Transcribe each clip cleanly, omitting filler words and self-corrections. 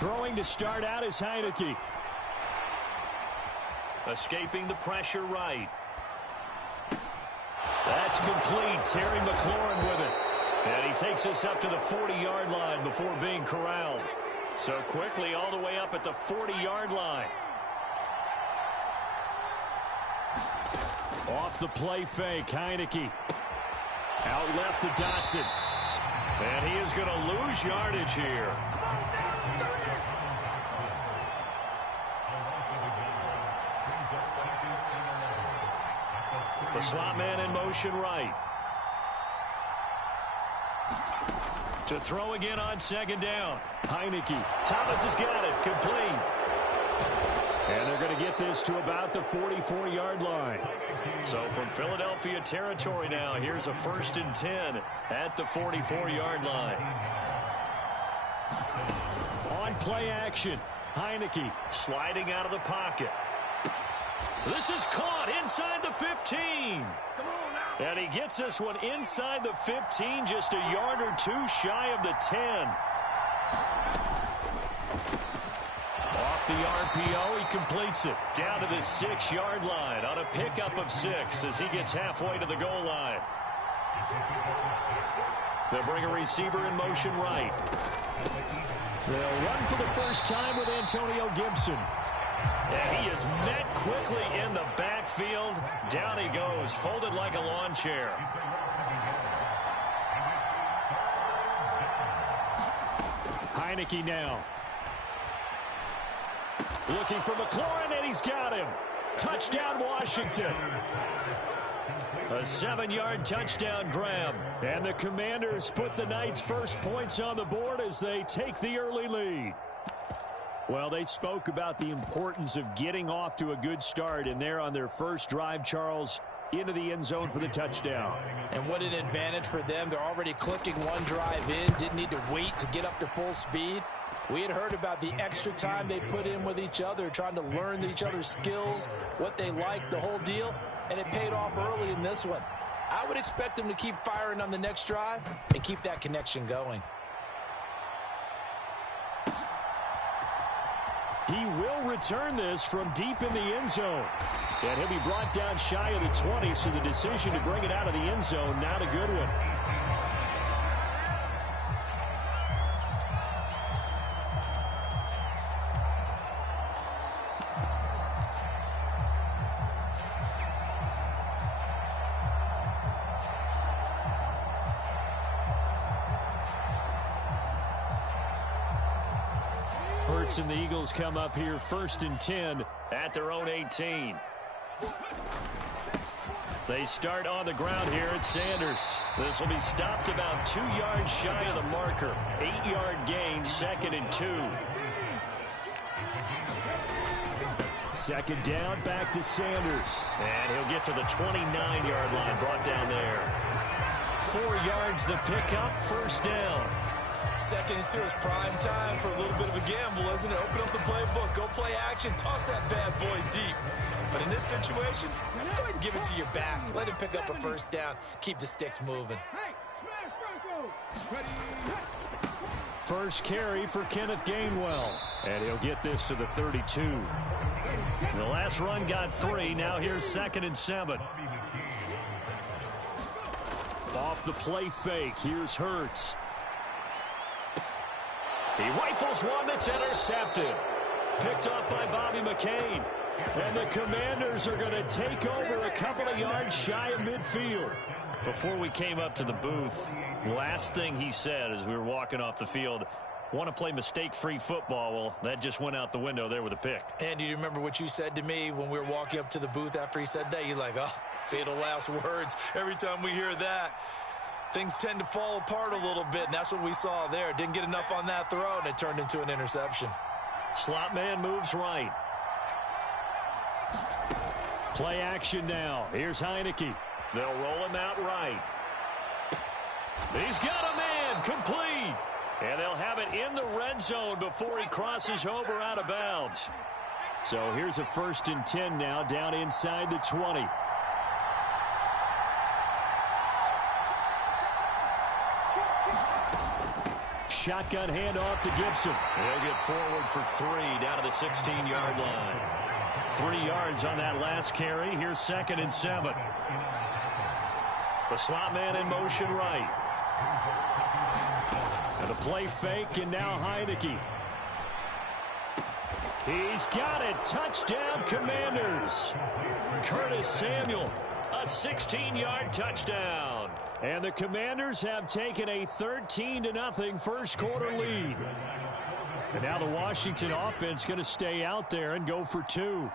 Throwing to start out is Heineke. Escaping the pressure right. That's complete. Terry McLaurin with it. And he takes us up to the 40-yard line before being corralled. So quickly all the way up at the 40-yard line. Off the play fake, Heineke. Out left to Dotson. And he is going to lose yardage here. The slot man in motion right. To throw again on second down. Heineke. Thomas has got it. Complete. And they're going to get this to about the 44-yard line. So from Philadelphia territory now, here's a 1st and 10 at the 44-yard line. On play action, Heineke sliding out of the pocket. This is caught inside the 15. And he gets this one inside the 15, just a yard or two shy of the 10. Off the RPO, he completes it down to the 6-yard line on a pickup of 6 as he gets halfway to the goal line. They'll bring a receiver in motion right. They'll run for the first time with Antonio Gibson. And he is met quickly in the backfield. Down he goes, folded like a lawn chair. Heineke now. Looking for McLaurin, and he's got him. Touchdown, Washington. A 7-yard touchdown grab. And the Commanders put the Knights' first points on the board as they take the early lead. Well, they spoke about the importance of getting off to a good start, and they're on their first drive, Charles, into the end zone for the touchdown. And what an advantage for them. They're already clicking one drive in, didn't need to wait to get up to full speed. We had heard about the extra time they put in with each other, trying to learn each other's skills, what they like, the whole deal, and it paid off early in this one. I would expect them to keep firing on the next drive and keep that connection going. He will return this from deep in the end zone. And he'll be brought down shy of the 20, so the decision to bring it out of the end zone, not a good one. And the Eagles come up here 1st and 10 at their own 18. They start on the ground here at Sanders. This will be stopped about 2 yards shy of the marker. 8-yard gain, 2nd and 2. 2nd down, back to Sanders. And he'll get to the 29-yard line, brought down there. 4 yards the pickup, 1st down. 2nd and 2 is prime time for a little bit of a gamble, isn't it? Open up the playbook, go play action, toss that bad boy deep. But in this situation, go ahead and give it to your back. Let him pick up a 1st down. Keep the sticks moving. First carry for Kenneth Gainwell. And he'll get this to the 32. The last run got 3. Now here's 2nd and 7. Off the play fake. Here's Hurts. He rifles one that's intercepted. Picked off by Bobby McCain. And the Commanders are going to take over a couple of yards shy of midfield. Before we came up to the booth, last thing he said as we were walking off the field, want to play mistake-free football. Well, that just went out the window there with a pick. And do you remember what you said to me when we were walking up to the booth after he said that? You're like, oh, fatal last words. Every time we hear that, things tend to fall apart a little bit, and that's what we saw there. Didn't get enough on that throw, and it turned into an interception. Slot man moves right. Play action now. Here's Heineke. They'll roll him out right. He's got a man, complete. And they'll have it in the red zone before he crosses over out of bounds. So here's a 1st and 10 now, down inside the 20. shotgun handoff to Gibson. They'll get forward for 3 down to the 16-yard line. 3 yards on that last carry. Here's 2nd and 7. The slot man in motion right. And a play fake, and now Heineke. He's got it. Touchdown, Commanders. Curtis Samuel, a 16-yard touchdown. And the Commanders have taken a 13-0 first quarter lead. And now the Washington offense going to stay out there and go for 2.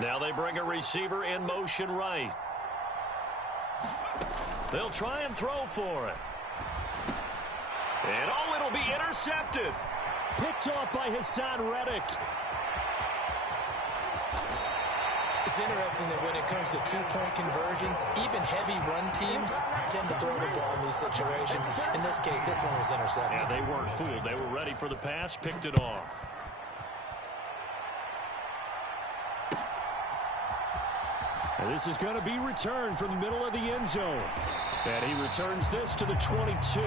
Now they bring a receiver in motion right. They'll try and throw for it. And oh, it'll be intercepted. Picked off by Hassan Reddick. It's interesting that when it comes to two-point conversions, even heavy run teams tend to throw the ball in these situations. In this case, this one was intercepted. Yeah, they weren't fooled. They were ready for the pass, picked it off. And this is going to be returned from the middle of the end zone. And he returns this to the 22.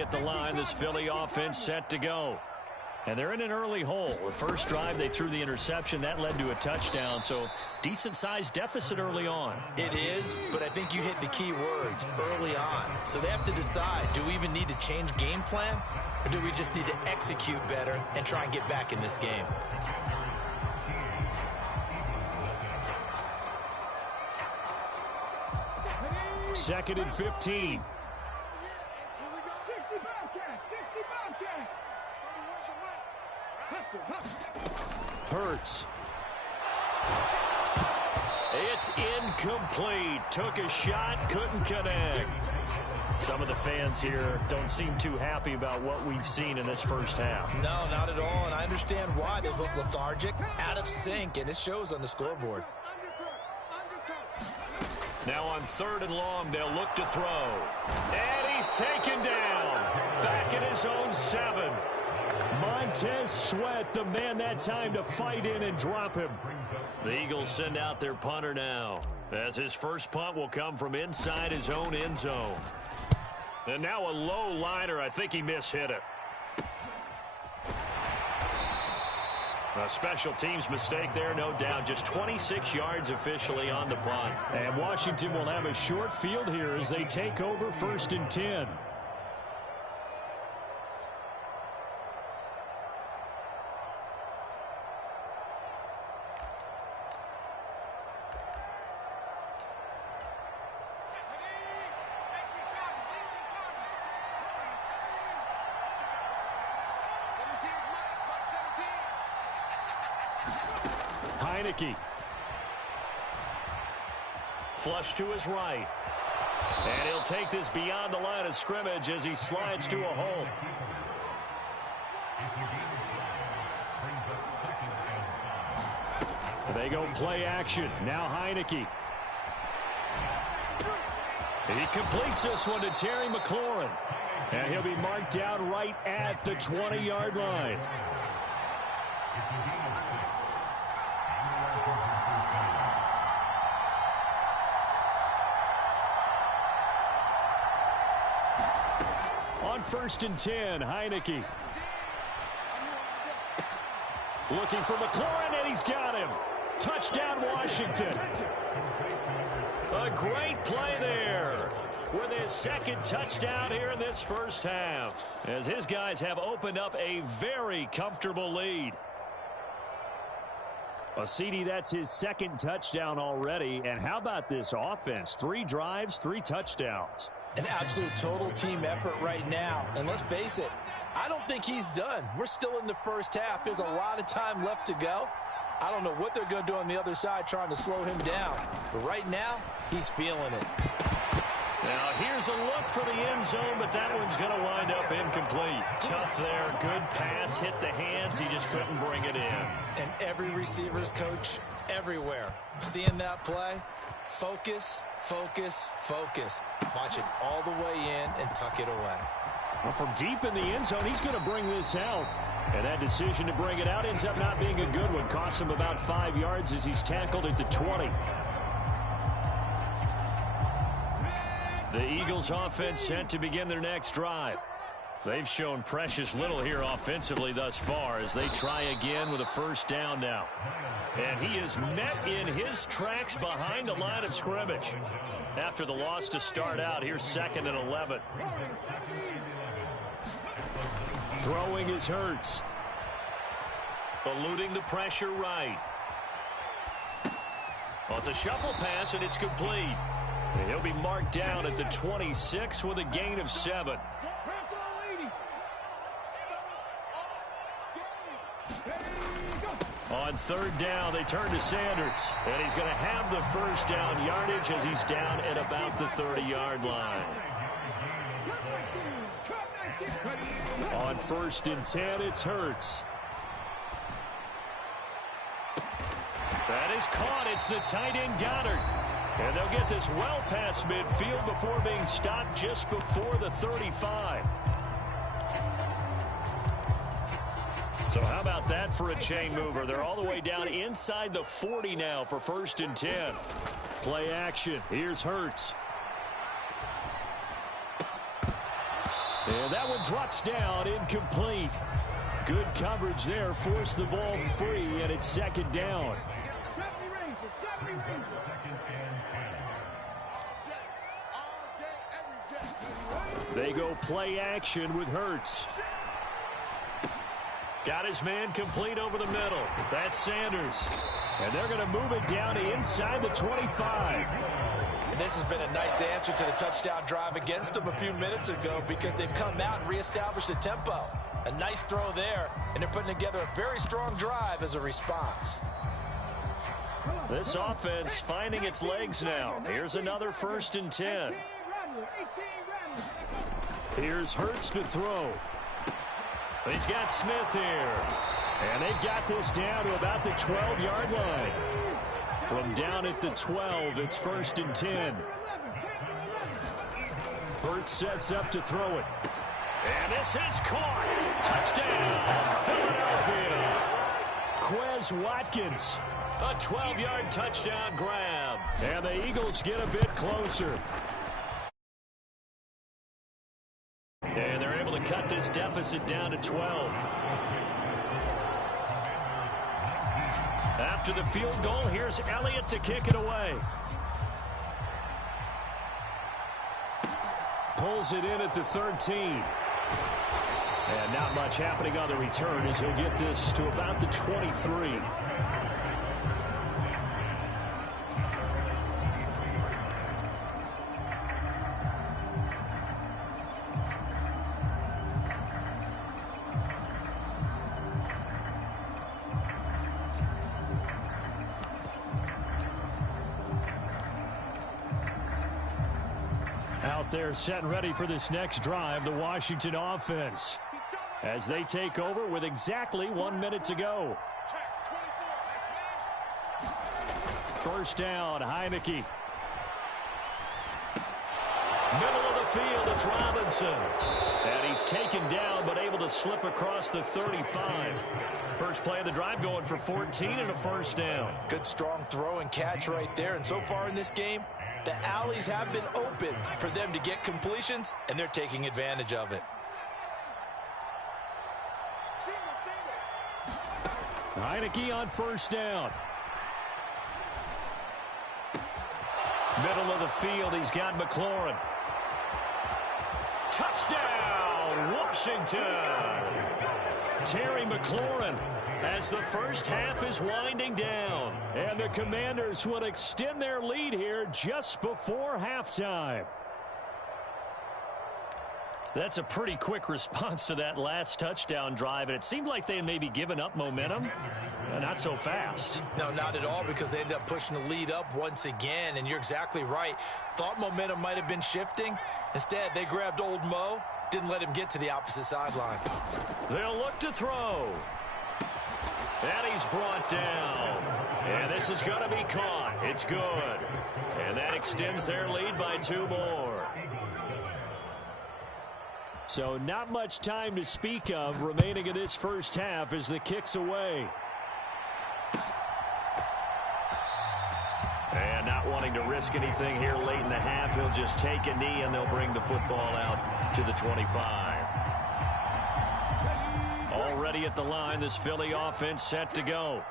At the line, this Philly offense set to go. And they're in an early hole. The first drive, they threw the interception. That led to a touchdown, so decent-sized deficit early on. It is, but I think you hit the key words, early on. So they have to decide, do we even need to change game plan, or do we just need to execute better and try and get back in this game? Second and 15. Hurts. It's incomplete. Took a shot, couldn't connect. Some of the fans here don't seem too happy about what we've seen in this first half. No, not at all, and I understand why. They look lethargic, out of sync, and it shows on the scoreboard. Now on 3rd and long, they'll look to throw. And he's taken down. Back in his own 7. Montez Sweat, the man that time to fight in and drop him. The Eagles send out their punter now, as his first punt will come from inside his own end zone. And now a low liner. I think he mishit it. A special teams mistake there, no doubt. Just 26 yards officially on the punt. And Washington will have a short field here as they take over 1st and 10. Heineke. Flush to his right. And he'll take this beyond the line of scrimmage as he slides to a hole. They go play action. Now Heineke. He completes this one to Terry McLaurin. And he'll be marked down right at the 20-yard line. On 1st and 10, Heineke. Looking for McLaurin, and he's got him. Touchdown, Washington. A great play there with his 2nd touchdown here in this first half, as his guys have opened up a very comfortable lead. Well, CD, that's his 2nd touchdown already. And how about this offense? 3 drives, 3 touchdowns. An absolute total team effort right now. And let's face it, I don't think he's done. We're still in the first half. There's a lot of time left to go. I don't know what they're going to do on the other side trying to slow him down. But right now, he's feeling it. Now here's a look for the end zone, but that one's going to wind up incomplete. Tough there. Good pass. Hit the hands. He just couldn't bring it in. And every receiver's coach everywhere. Seeing that play, focus, focus, focus. Watch it all the way in and tuck it away. Well, from deep in the end zone, he's going to bring this out. And that decision to bring it out ends up not being a good one. Costs him about 5 yards as he's tackled at the 20. The Eagles offense set to begin their next drive. They've shown precious little here offensively thus far as they try again with a first down now. And he is met in his tracks behind the line of scrimmage. After the loss to start out, here's 2nd and 11. Throwing is Hurts. Eluding the pressure right. Well, it's a shuffle pass, and it's complete. And he'll be marked down at the 26 with a gain of 7. On 3rd down, they turn to Sanders. And he's going to have the first down yardage as he's down at about the 30-yard line. On 1st and 10, it's Hurts. That is caught. It's the tight end Goddard. And they'll get this well past midfield before being stopped just before the 35. So how about that for a chain mover? They're all the way down inside the 40 now for 1st and 10. Play action. Here's Hurts. And that one drops down, incomplete. Good coverage there, forced the ball free, and it's 2nd down. They go play action with Hurts. Got his man complete over the middle. That's Sanders. And they're going to move it down to inside the 25. And this has been a nice answer to the touchdown drive against them a few minutes ago because they've come out and reestablished the tempo. A nice throw there, and they're putting together a very strong drive as a response. This offense finding its legs now. Here's another 1st and 10. Here's Hurts to throw. He's got Smith here. And they've got this down to about the 12-yard line. From down at the 12, it's 1st and 10. Hurts sets up to throw it. And this is caught. Touchdown, Philadelphia. Quez Watkins. A 12-yard touchdown grab. And the Eagles get a bit closer. And they're able to cut this deficit down to 12. After the field goal, here's Elliott to kick it away. Pulls it in at the 13. And not much happening on the return as he'll get this to about the 23. Out there set and ready for this next drive, the Washington offense, as they take over with exactly 1 minute to go. First down, Heineke. Middle of the field, it's Robinson. And he's taken down, but able to slip across the 35. First play of the drive going for 14 and a first down. Good strong throw and catch right there. And so far in this game, the alleys have been open for them to get completions, and they're taking advantage of it. Heineke on first down. Middle of the field, he's got McLaurin. Touchdown, Washington! Terry McLaurin as the first half is winding down. And the Commanders will extend their lead here just before halftime. That's a pretty quick response to that last touchdown drive, and it seemed like they had maybe given up momentum. Not so fast. No, not at all, because they end up pushing the lead up once again, and you're exactly right. Thought momentum might have been shifting. Instead, they grabbed old Mo, didn't let him get to the opposite sideline. They'll look to throw. And he's brought down. And this is going to be caught. It's good. And that extends their lead by 2 more. So not much time to speak of remaining in this first half as the kick's away. And not wanting to risk anything here late in the half, he'll just take a knee and they'll bring the football out to the 25. Already at the line, this Philly offense set to go.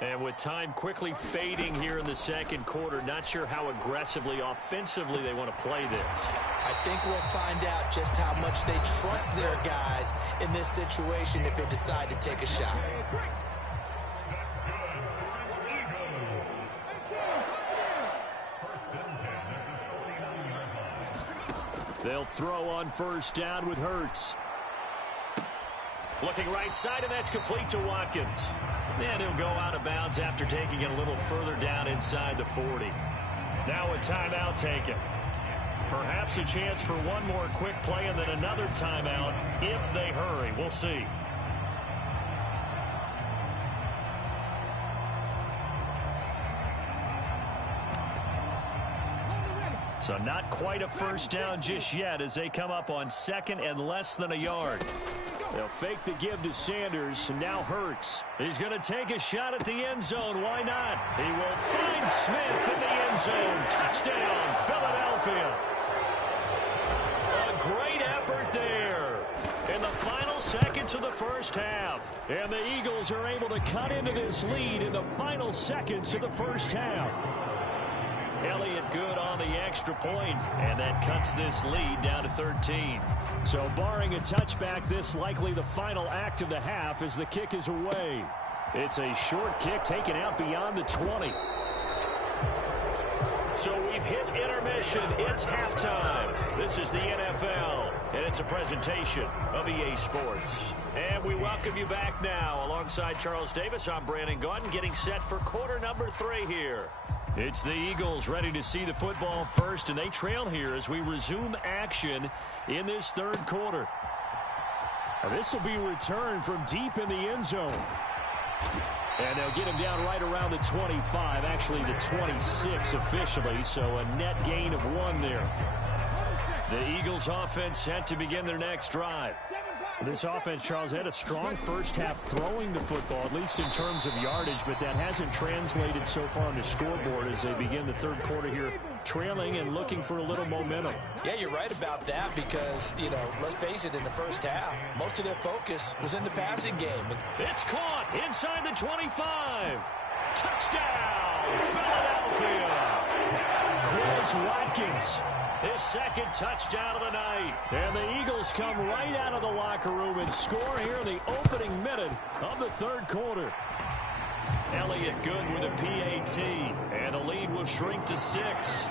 And with time quickly fading here in the second quarter, not sure how aggressively, offensively they want to play this. I think we'll find out just how much they trust their guys in this situation if they decide to take a shot. They'll throw on first down with Hurts. Looking right side, and that's complete to Watkins. And he'll go out of bounds after taking it a little further down inside the 40. Now a timeout taken. Perhaps a chance for one more quick play and then another timeout if they hurry. We'll see. So not quite a first down just yet as they come up on second and less than a yard. They'll fake the give to Sanders. Now Hurts. He's going to take a shot at the end zone. Why not? He will find Smith in the end zone. Touchdown, Philadelphia. A great effort there in the final seconds of the first half. And the Eagles are able to cut into this lead in the final seconds of the first half. Elliott good on the extra point, and that cuts this lead down to 13. So barring a touchback, this likely the final act of the half as the kick is away. It's a short kick taken out beyond the 20. So we've hit intermission. It's halftime. This is the NFL, and it's a presentation of EA Sports. And we welcome you back now. Alongside Charles Davis, I'm Brandon Gaudin, getting set for quarter number 3 here. It's the Eagles ready to see the football first, and they trail here as we resume action in this third quarter. This will be returned from deep in the end zone. And they'll get him down right around the 25, actually the 26 officially, so a net gain of 1 there. The Eagles offense set to begin their next drive. This offense, Charles, had a strong first half throwing the football, at least in terms of yardage, but that hasn't translated so far on the scoreboard as they begin the third quarter here, trailing and looking for a little momentum. Yeah, you're right about that because, you know, let's face it, in the first half, most of their focus was in the passing game. It's caught inside the 25. Touchdown, Philadelphia. Quez Watkins. His second touchdown of the night. And the Eagles come right out of the locker room and score here in the opening minute of the third quarter. Elliott good with a PAT. And the lead will shrink to 6.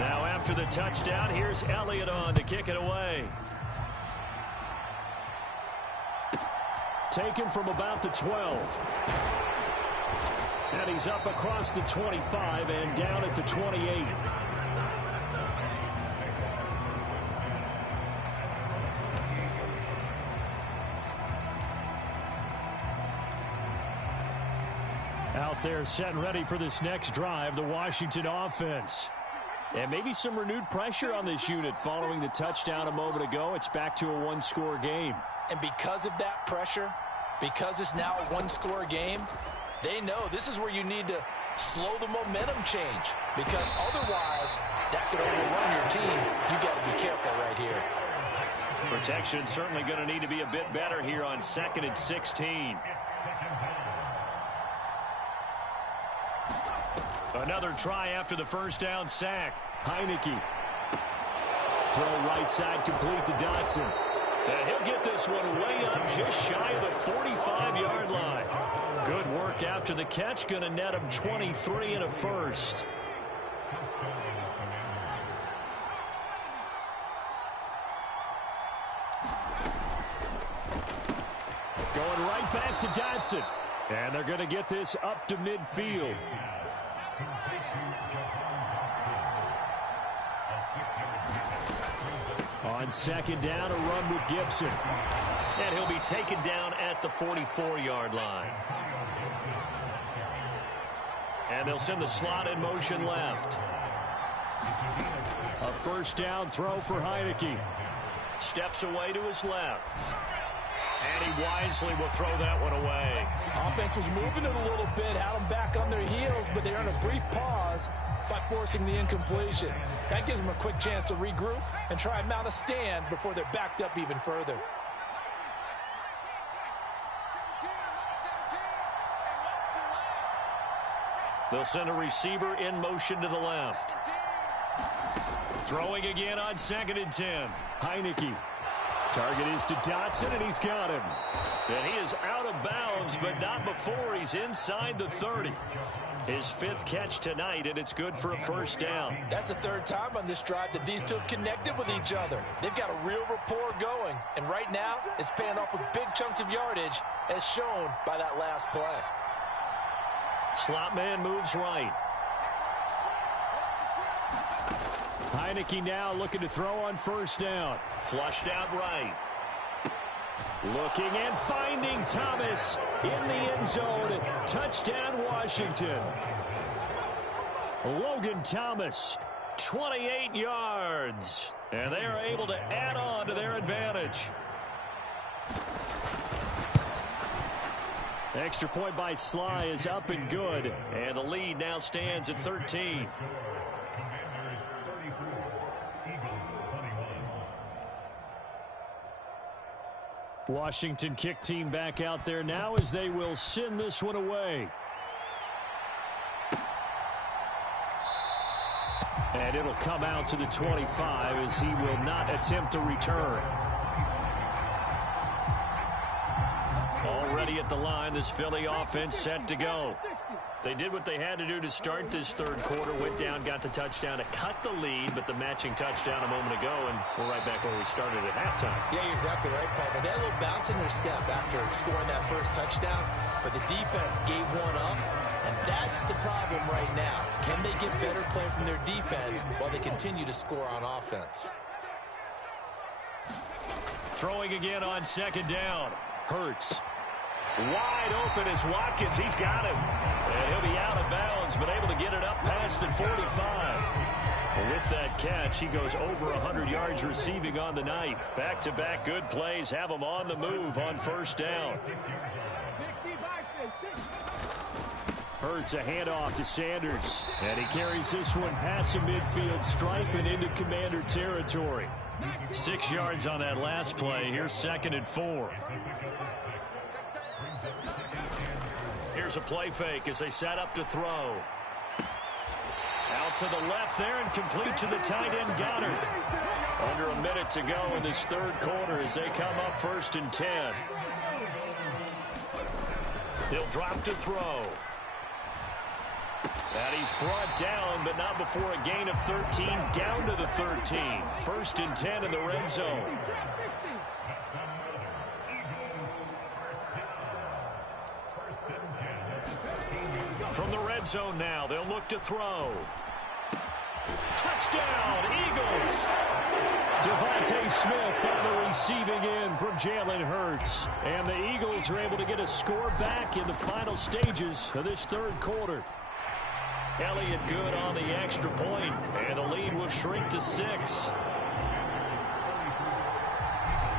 Now after the touchdown, here's Elliott on to kick it away. Taken from about the 12. And he's up across the 25 and down at the 28. Out there set and ready for this next drive, the Washington offense. And maybe some renewed pressure on this unit following the touchdown a moment ago. It's back to a one-score game. And because of that pressure, because it's now a one-score game, they know this is where you need to slow the momentum change, because otherwise that could overrun your team. You got to be careful right here. Protection certainly going to need to be a bit better here on 2nd and 16. Another try after the first down sack. Heineke. Throw right side complete to Dotson. And he'll get this one way up just shy of the 45-yard line. Good work after the catch. Going to net him 23 and a first. Going it back to Dotson. And they're going to get this up to midfield. On second down, a run with Gibson. And he'll be taken down at the 44-yard line. And they'll send the slot in motion left. A first down throw for Heineke. Steps away to his left. And he wisely will throw that one away. Offense was moving it a little bit, had them back on their heels, but they're in a brief pause by forcing the incompletion. That gives them a quick chance to regroup and try and mount a stand before they're backed up even further. They'll send a receiver in motion to the left. Throwing again on 2nd and 10. Heineke. Target is to Dotson, and he's got him. And he is out of bounds, but not before he's inside the 30. His 5th catch tonight, and it's good for a first down. That's the 3rd time on this drive that these two have connected with each other. They've got a real rapport going, and right now it's paying off with big chunks of yardage, as shown by that last play. Slot man moves right. Heineke now looking to throw on first down. Flushed out right. Looking and finding Thomas in the end zone. Touchdown, Washington. Logan Thomas, 28 yards. And they are able to add on to their advantage. Extra point by Sly is up and good. And the lead now stands at 13. Washington kick team back out there now as they will send this one away. And it'll come out to the 25 as he will not attempt a return. Already at the line, this Philly offense set to go. They did what they had to do to start this 3rd quarter, went down, got the touchdown to cut the lead, but the matching touchdown a moment ago, and we're right back where we started at halftime. Yeah, you're exactly right, partner. They had a little bounce in their step after scoring that first touchdown, but the defense gave one up, and that's the problem right now. Can they get better play from their defense while they continue to score on offense? Throwing again on 2nd down. Hurts. Wide open is Watkins. He's got him. And he'll be out of bounds, but able to get it up past the 45. With that catch, he goes over 100 yards receiving on the night. Back-to-back good plays have him on the move on first down. Hurts a handoff to Sanders. And he carries this one past the midfield stripe and into Commander territory. 6 yards on that last play. Here's 2nd and 4. Here's a play fake as they set up to throw. Out to the left there and complete to the tight end Goddard. Under a minute to go in this 3rd quarter as they come up 1st and 10. He'll drop to throw. And he's brought down, but not before a gain of 13, down to the 13. 1st and 10 in the red zone. From the red zone now, they'll look to throw. Touchdown, Eagles! Devontae Smith on the receiving end from Jalen Hurts. And the Eagles are able to get a score back in the final stages of this 3rd quarter. Elliott good on the extra point, and the lead will shrink to 6.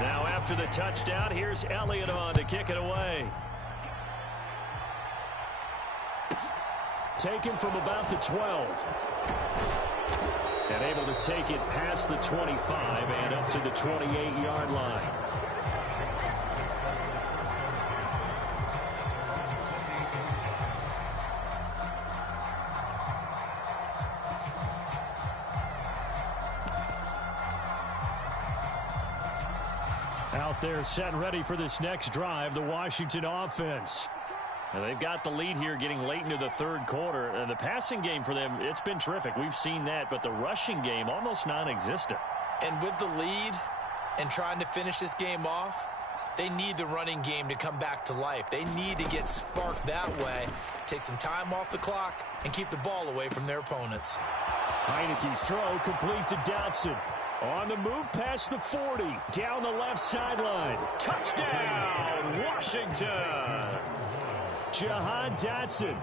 Now after the touchdown, here's Elliott on to kick it away. Taken from about the 12. And able to take it past the 25 and up to the 28-yard line. Out there set and ready for this next drive, the Washington offense. And they've got the lead here getting late into the 3rd quarter. And the passing game for them, it's been terrific. We've seen that, but the rushing game almost non-existent. And with the lead and trying to finish this game off, They need the running game to come back to life. They need to get sparked that way, take some time off the clock, and keep the ball away from their opponents. Heineke's throw complete to Dotson. On the move past the 40, down the left sideline. Touchdown, Washington! Jahan Dotson,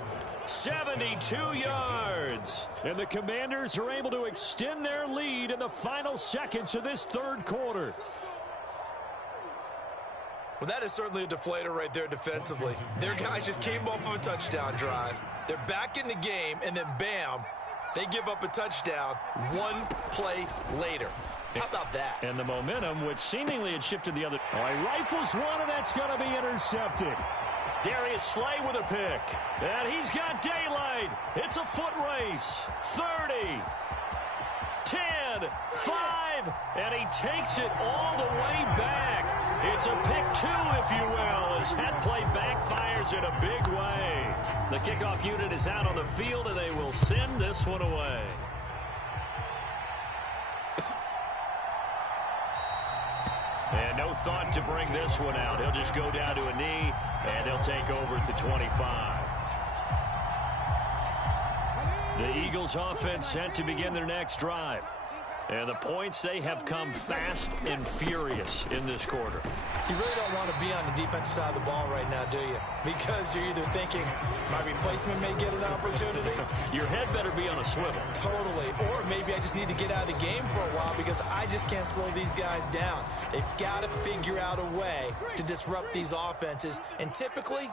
72 yards. And the Commanders are able to extend their lead in the final seconds of this third quarter. Well, that is certainly a deflator right there defensively. Their guys just came off of a touchdown drive. They're back in the game, and then bam, they give up a touchdown one play later. How about that? And the momentum, which seemingly had shifted the other. Oh, he rifles one, and that's going to be intercepted. Darius Slay with a pick. And he's got daylight. It's a foot race. 30, 10, 5, and he takes it all the way back. It's a pick two, if you will, as that play backfires in a big way. The kickoff unit is out on the field, and they will send this one away. And no thought to bring this one out. He'll just go down to a knee, and he'll take over at the 25. The Eagles offense set to begin their next drive. And the points, they have come fast and furious in this quarter. You really don't want to be on the defensive side of the ball right now, do you? Because you're either thinking, my replacement may get an opportunity. Your head better be on a swivel. Totally. Or maybe I just need to get out of the game for a while because I just can't slow these guys down. They've got to figure out a way to disrupt these offenses. And typically,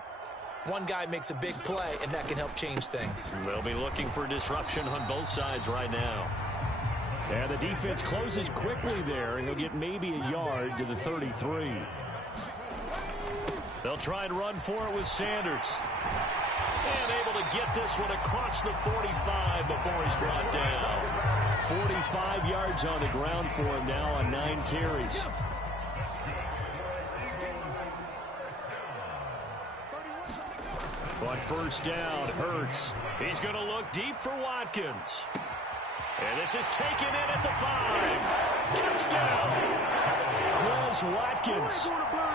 one guy makes a big play, and that can help change things. They'll be looking for disruption on both sides right now. And the defense closes quickly there, and he'll get maybe a yard to the 33. They'll try and run for it with Sanders. And able to get this one across the 45 before he's brought down. 45 yards on the ground for him now on 9 carries. On first down, Hurts. He's going to look deep for Watkins. And this is taken in at the 5. Touchdown. Quez Watkins,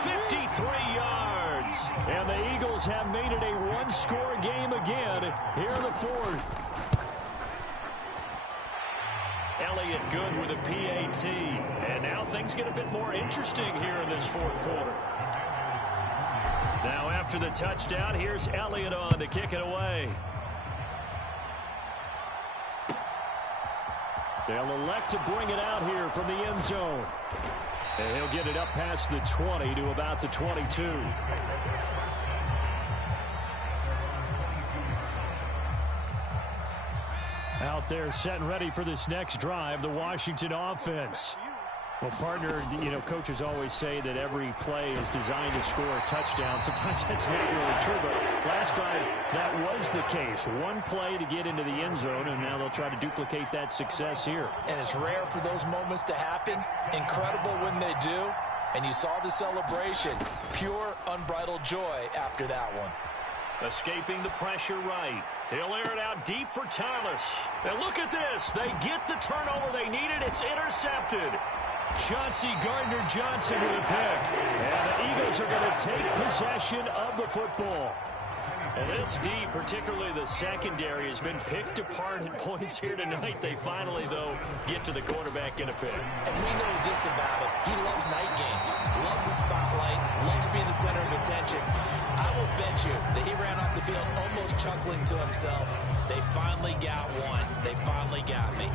53 yards. And the Eagles have made it a one-score game again here in the fourth. Elliott good with a PAT. And now things get a bit more interesting here in this fourth quarter. Now after the touchdown, here's Elliott on to kick it away. They'll elect to bring it out here from the end zone. And he'll get it up past the 20 to about the 22. Out there set and ready for this next drive, the Washington offense. Well, partner, you know, coaches always say that every play is designed to score a touchdown. Sometimes that's not really true, but last drive, that was the case. One play to get into the end zone, and now they'll try to duplicate that success here. And it's rare for those moments to happen. Incredible when they do. And you saw the celebration. Pure, unbridled joy after that one. Escaping the pressure right. He'll air it out deep for Thomas. And look at this. They get the turnover they needed. It's intercepted. Chauncey Gardner-Johnson with a pick. And the Eagles are going to take possession of the football. And this D, particularly the secondary, has been picked apart at points here tonight. They finally, though, get to the quarterback in a pick. And we know this about him. He loves night games, loves the spotlight, loves being the center of attention. I will bet you that he ran off the field almost chuckling to himself. They finally got one. They finally got me.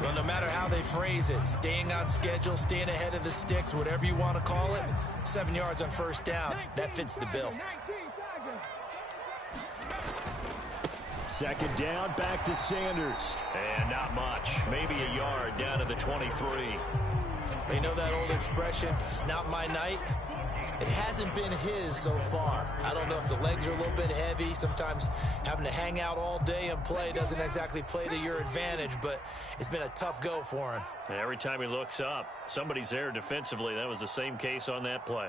Well, no matter how they phrase it, staying on schedule, staying ahead of the sticks, whatever you want to call it, 7 yards on first down, that fits the bill. Second down, back to Sanders. And not much. Maybe a yard down to the 23. You know that old expression, it's not my night? It hasn't been his so far. I don't know if the legs are a little bit heavy. Sometimes having to hang out all day and play doesn't exactly play to your advantage, but it's been a tough go for him. And every time he looks up, somebody's there defensively. That was the same case on that play.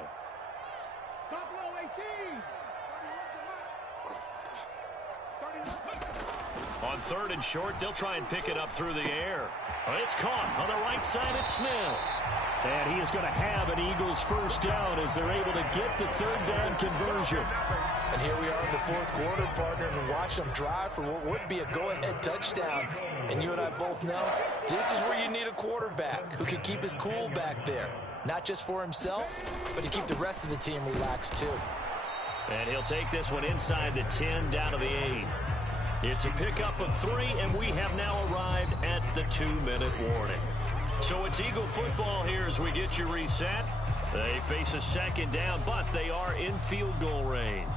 On On 3rd and short, they'll try and pick it up through the air. It's caught on the right side at Smith. And he is going to have an Eagles first down as they're able to get the 3rd down conversion. And here we are in the 4th quarter, partner, and watch them drive for what would be a go-ahead touchdown. And you and I both know this is where you need a quarterback who can keep his cool back there. Not just for himself, but to keep the rest of the team relaxed too. And he'll take this one inside the 10 down to the 8. It's a pickup of 3, and we have now arrived at the 2-minute warning. So it's Eagle football here as we get you reset. They face a 2nd down, but they are in field goal range.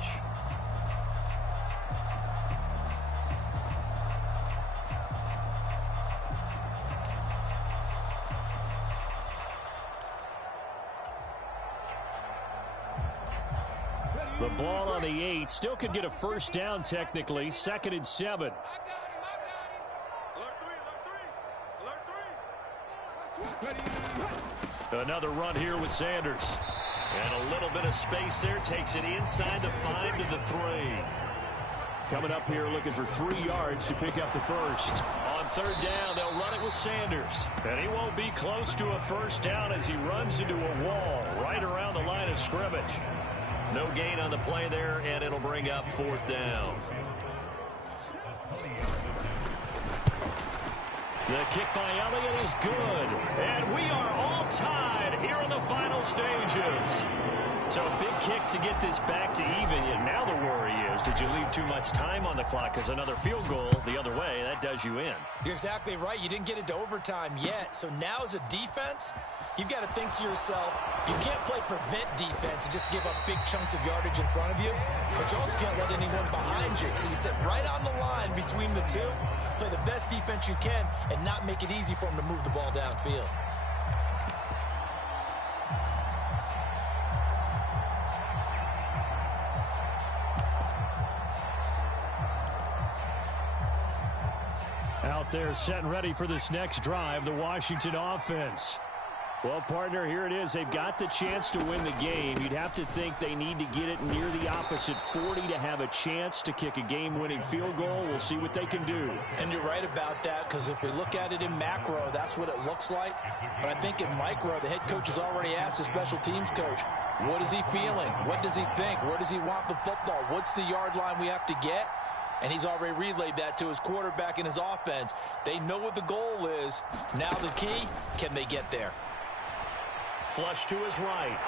The ball on the 8. Still could get a first down technically. 2nd and 7. Another run here with Sanders. And a little bit of space there. Takes it inside the 5 to the 3. Coming up here looking for 3 yards to pick up the first. On 3rd down, they'll run it with Sanders. And he won't be close to a first down as he runs into a wall right around the line of scrimmage. No gain on the play there, and it'll bring up 4th down. The kick by Elliott is good. And we are all tied here in the final stages. So a big kick to get this back to even. And now the worry is, did you leave too much time on the clock? Because another field goal the other way, that does you in. You're exactly right. You didn't get into overtime yet. So now as a defense, you've got to think to yourself, you can't play prevent defense and just give up big chunks of yardage in front of you. But you also can't let anyone behind you. So you sit right on the line between the two, play the best defense you can, and not make it easy for them to move the ball downfield. Out there set and ready for this next drive, the Washington offense. Well, partner, here it is. They've got the chance to win the game. You'd have to think they need to get it near the opposite 40 to have a chance to kick a game-winning field goal. We'll see what they can do. And you're right about that, because if we look at it in macro, that's what it looks like. But I think in micro, the head coach has already asked the special teams coach, what is he feeling? What does he think? Where does he want the football? What's the yard line we have to get? And he's already relayed that to his quarterback and his offense. They know what the goal is. Now the key, can they get there? Flush to his right.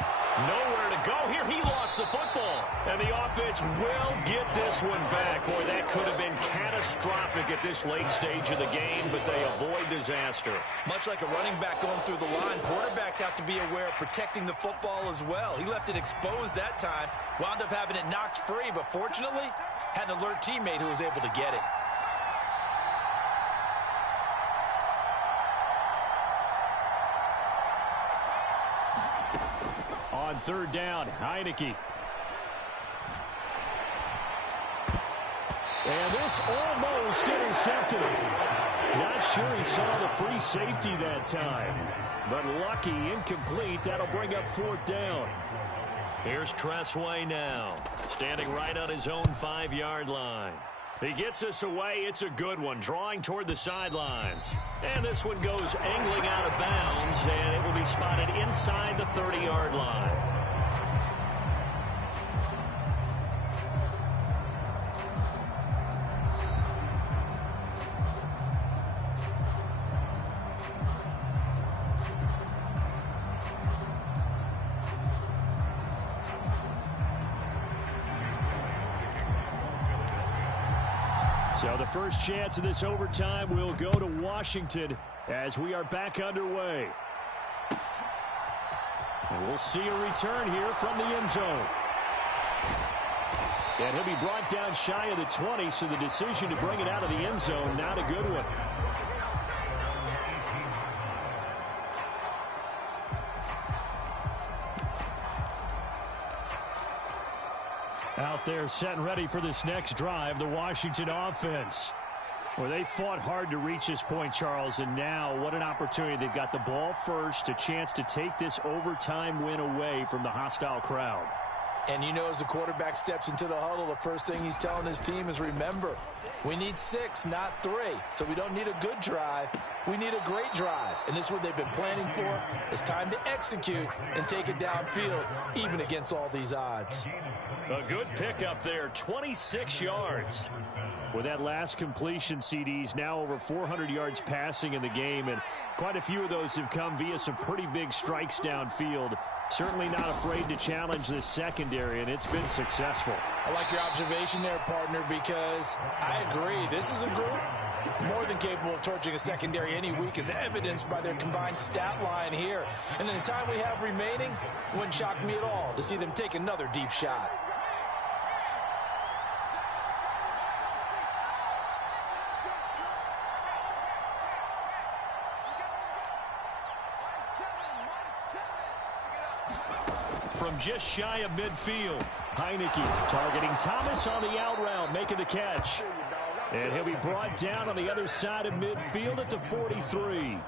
Nowhere to go here. He lost the football. And the offense will get this one back. Boy, that could have been catastrophic at this late stage of the game, but they avoid disaster. Much like a running back going through the line, quarterbacks have to be aware of protecting the football as well. He left it exposed that time, wound up having it knocked free, but fortunately, had an alert teammate who was able to get it. On 3rd down, Heineke. And this almost intercepted him. Not sure he saw the free safety that time. But lucky, incomplete. That'll bring up 4th down. Here's Tressway now, standing right on his own 5-yard line. He gets us away. It's a good one, drawing toward the sidelines. And this one goes angling out of bounds, and it will be spotted inside the 30-yard line. So the first chance of this overtime will go to Washington as we are back underway. And we'll see a return here from the end zone. And he'll be brought down shy of the 20, so the decision to bring it out of the end zone, not a good one. Out there set and ready for this next drive, the Washington offense. Well, they fought hard to reach this point, Charles, and now what an opportunity. They've got the ball first, a chance to take this overtime win away from the hostile crowd. And you know, as the quarterback steps into the huddle, the first thing he's telling his team is, remember, we need 6, not 3. So we don't need a good drive. We need a great drive. And this is what they've been planning for. It's time to execute and take it downfield, even against all these odds. A good pickup there, 26 yards. With that last completion, CD's now over 400 yards passing in the game, and quite a few of those have come via some pretty big strikes downfield. Certainly not afraid to challenge this secondary, and it's been successful. I like your observation there, partner, because I agree. This is a group more than capable of torching a secondary any week, as evidenced by their combined stat line here. And in the time we have remaining, it wouldn't shock me at all to see them take another deep shot. From just shy of midfield. Heineke targeting Thomas on the out route, making the catch. And he'll be brought down on the other side of midfield at the 43.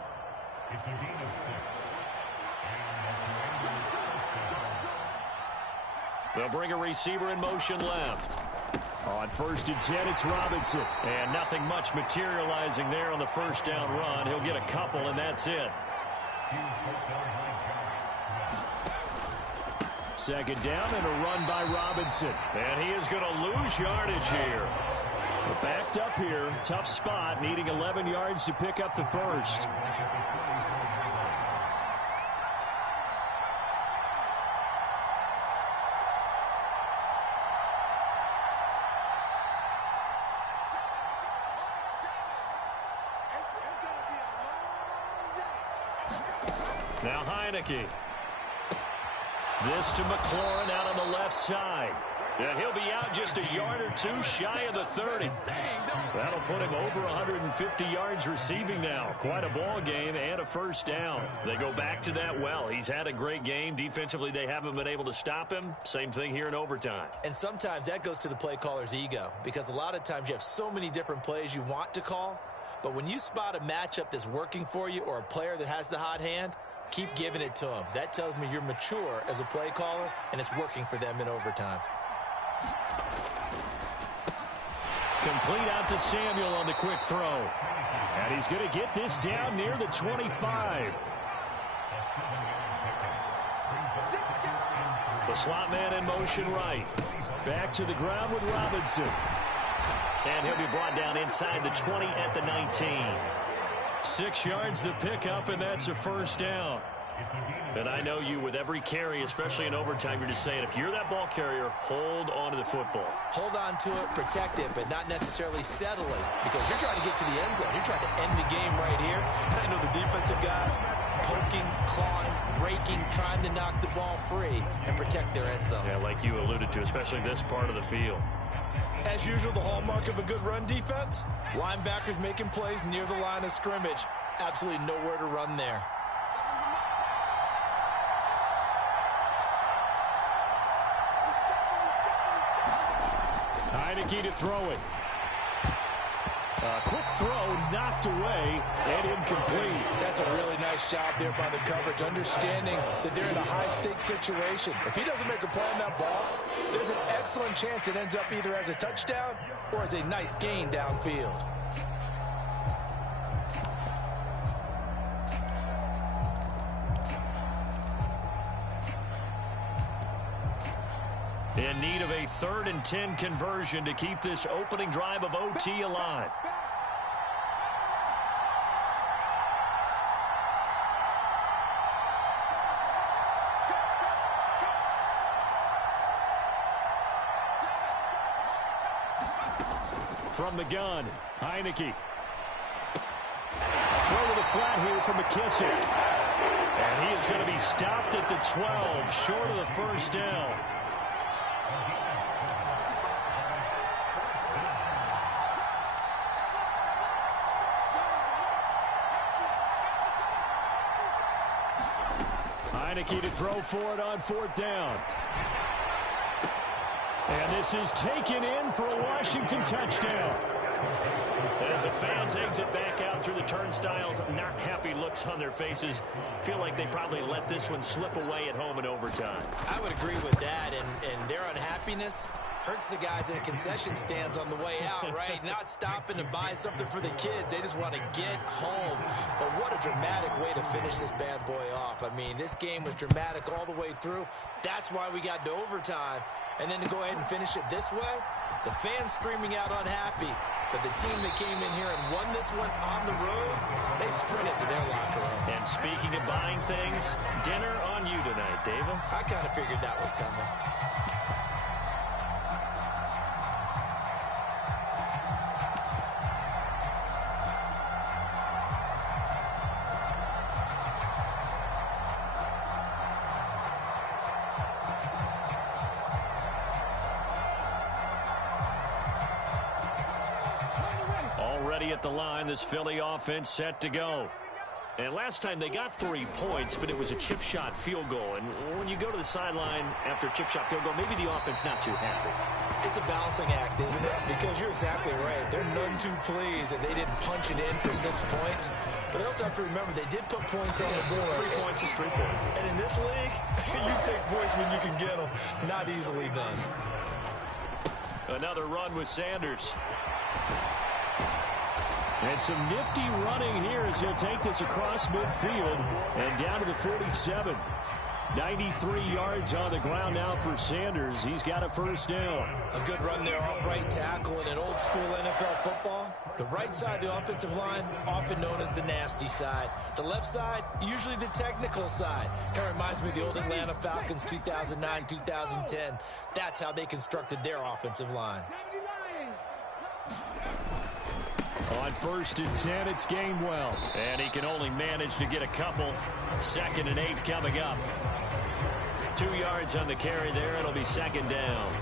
They'll bring a receiver in motion left. On 1st and 10, it's Robinson. And nothing much materializing there on the first down run. He'll get a couple, and that's it. 2nd down and a run by Robinson. And he is going to lose yardage here. Backed up here. Tough spot, needing 11 yards to pick up the first. Now Heineke. This to McLaurin out on the left side. And he'll be out just a yard or two shy of the 30. That'll put him over 150 yards receiving now. Quite a ball game and a first down. They go back to that well. He's had a great game. Defensively, they haven't been able to stop him. Same thing here in overtime. And sometimes that goes to the play caller's ego, because a lot of times you have so many different plays you want to call. But when you spot a matchup that's working for you or a player that has the hot hand, keep giving it to him. That tells me you're mature as a play caller, and it's working for them in overtime. Complete out to Samuel on the quick throw. And he's going to get this down near the 25. The slot man in motion right. Back to the ground with Robinson. And he'll be brought down inside the 20 at the 19. 6 yards the pickup, and that's a first down. And I know you, with every carry, especially in overtime, you're just saying, if you're that ball carrier, hold on to the football. Hold on to it, protect it, but not necessarily settle it, because you're trying to get to the end zone. You're trying to end the game right here. I know the defensive guys poking, clawing, raking, trying to knock the ball free and protect their end zone. Yeah, like you alluded to, especially this part of the field. As usual, the hallmark of a good run defense, linebackers making plays near the line of scrimmage. Absolutely nowhere to run there. Heineke to throw it. A quick throw knocked away and incomplete. That's a really nice job there by the coverage, understanding that they're in a high-stakes situation. If he doesn't make a play on that ball, there's an excellent chance it ends up either as a touchdown or as a nice gain downfield. In need of a 3rd and 10 conversion to keep this opening drive of OT alive. From the gun, Heineke. Throw to the flat here from McKissick. And he is going to be stopped at the 12, short of the first down. Heineke to throw for it on 4th down. And this is taken in for a Washington touchdown. As the fans exit back out through the turnstiles, not happy looks on their faces. Feel like they probably let this one slip away at home in overtime. I would agree with that, and their unhappiness hurts the guys in the concession stands on the way out, right? Not stopping to buy something for the kids. They just want to get home. But what a dramatic way to finish this bad boy off. I mean, this game was dramatic all the way through. That's why we got to overtime. And then to go ahead and finish it this way, the fans screaming out unhappy. But the team that came in here and won this one on the road, they sprinted to their locker room. And speaking of buying things, dinner on you tonight, Davis. I kind of figured that was coming. Already at the line, this Philly offense set to go. And last time they got 3 points, but it was a chip shot field goal. And when you go to the sideline after a chip shot field goal, maybe the offense not too happy. It's a balancing act, isn't it? Because you're exactly right. They're none too pleased that they didn't punch it in for 6 points. But they also have to remember they did put points on the board. 3 points is 3 points. And in this league, you take points when you can get them. Not easily done. Another run with Sanders. And some nifty running here as he'll take this across midfield and down to the 47. 93 yards on the ground now for Sanders. He's got a first down. A good run there off right tackle in an old school NFL football. The right side of the offensive line, often known as the nasty side. The left side, usually the technical side. Kind of reminds me of the old Atlanta Falcons 2009, 2010. That's how they constructed their offensive line. On 1st and 10, it's Gainwell. And he can only manage to get a couple. 2nd and 8 coming up. 2 yards on the carry there. It'll be 2nd down.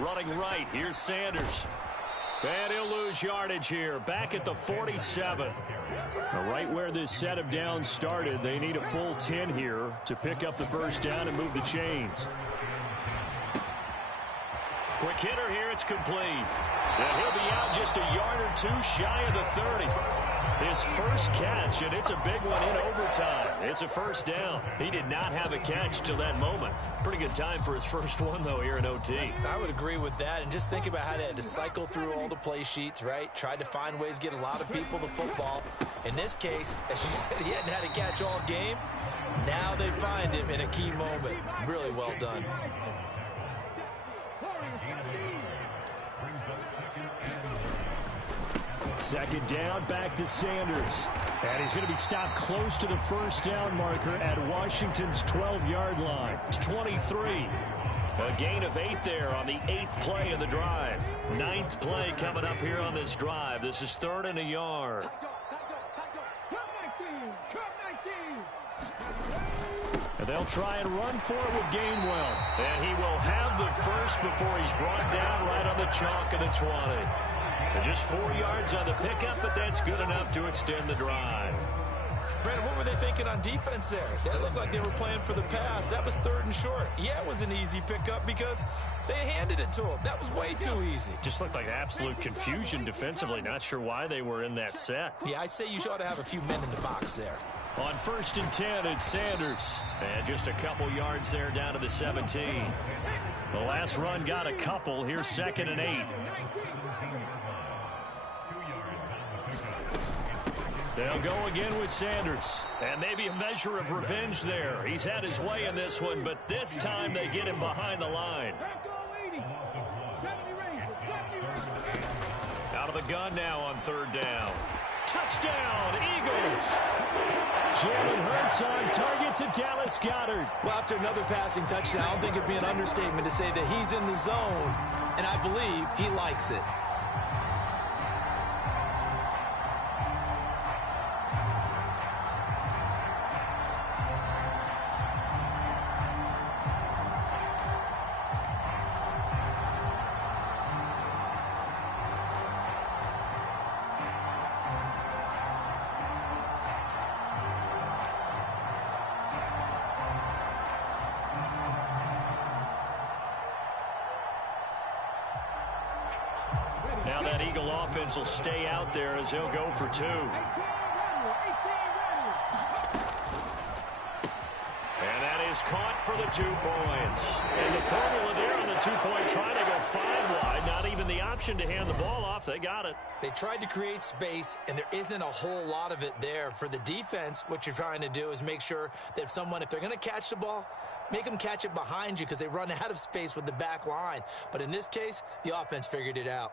Running right, here's Sanders. And he'll lose yardage here, back at the 47. Right where this set of downs started, they need a full 10 here to pick up the first down and move the chains. Quick hitter here, it's complete. And he'll be out just a yard or 2 shy of the 30. His first catch, and it's a big one in overtime. It's a first down. He did not have a catch till that moment. Pretty good time for his first one, though, here in OT. I would agree with that, and just think about how they had to cycle through all the play sheets, right? Tried to find ways to get a lot of people the football. In this case, as you said, he hadn't had a catch all game. Now they find him in a key moment. Really well done. Second down, back to Sanders. And he's going to be stopped close to the first down marker at Washington's 12-yard line. It's 23. A gain of 8 there on the 8th play of the drive. 9th play coming up here on this drive. This is 3rd and a yard. And they'll try and run for it with Gainwell. And he will have the first before he's brought down right on the chalk of the 20. Just 4 yards on the pickup, but that's good enough to extend the drive. Brandon, what were they thinking on defense there? That looked like they were playing for the pass. That was 3rd and short. Yeah, it was an easy pickup because they handed it to him. That was way too easy. Just looked like absolute confusion defensively. Not sure why they were in that set. Yeah, I'd say you ought to have a few men in the box there. On 1st and 10, it's Sanders. And just a couple yards there down to the 17. The last run got a couple. Here's 2nd and 8. They'll go again with Sanders. And maybe a measure of revenge there. He's had his way in this one, but this time they get him behind the line. Out of the gun now on 3rd down. Touchdown, Eagles. Jalen Hurts on target to Dallas Goedert. Well, after another passing touchdown, I don't think it'd be an understatement to say that he's in the zone, and I believe he likes it. Now that Eagle offense will stay out there as he'll go for 2. And that is caught for the 2 points. And the formula there on the 2-point try to go 5 wide. Not even the option to hand the ball off. They got it. They tried to create space, and there isn't a whole lot of it there. For the defense, what you're trying to do is make sure that if they're going to catch the ball, make them catch it behind you because they run out of space with the back line. But in this case, the offense figured it out.